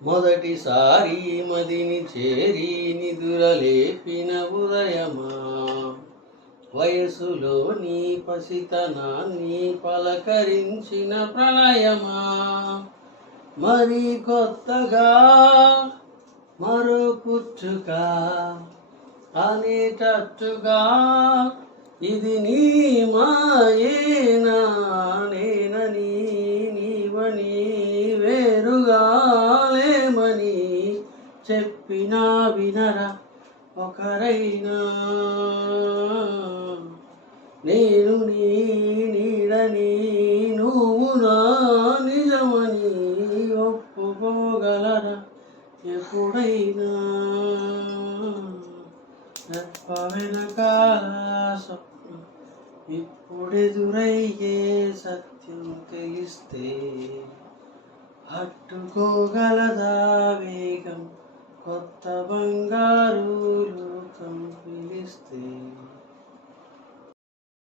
మొదటిసారి మదిని చేరి నిదురలేపిన ఉదయమా, వయసులో నీ పసితనాన్ని పలకరించిన ప్రళయమా, మరి కొత్తగా మరో పుట్టుక అనేటట్టుగా ఇది నీ మాయేనా, నేనని నీవని వేరుగా లేమని చెప్పినా వినరా ఒకరైనా, నేను నీ నీడని నువ్వు నా నిజమని ఒప్పుకోగలరా ఎప్పుడైనా. రెప్ప వెనకాల స్వప్నం ఇప్పుడెదురయ్యే సత్యం తెలిస్తే హత్తుకోగలదా వేగం కొత్త బంగారు లోకం పిలిస్తే.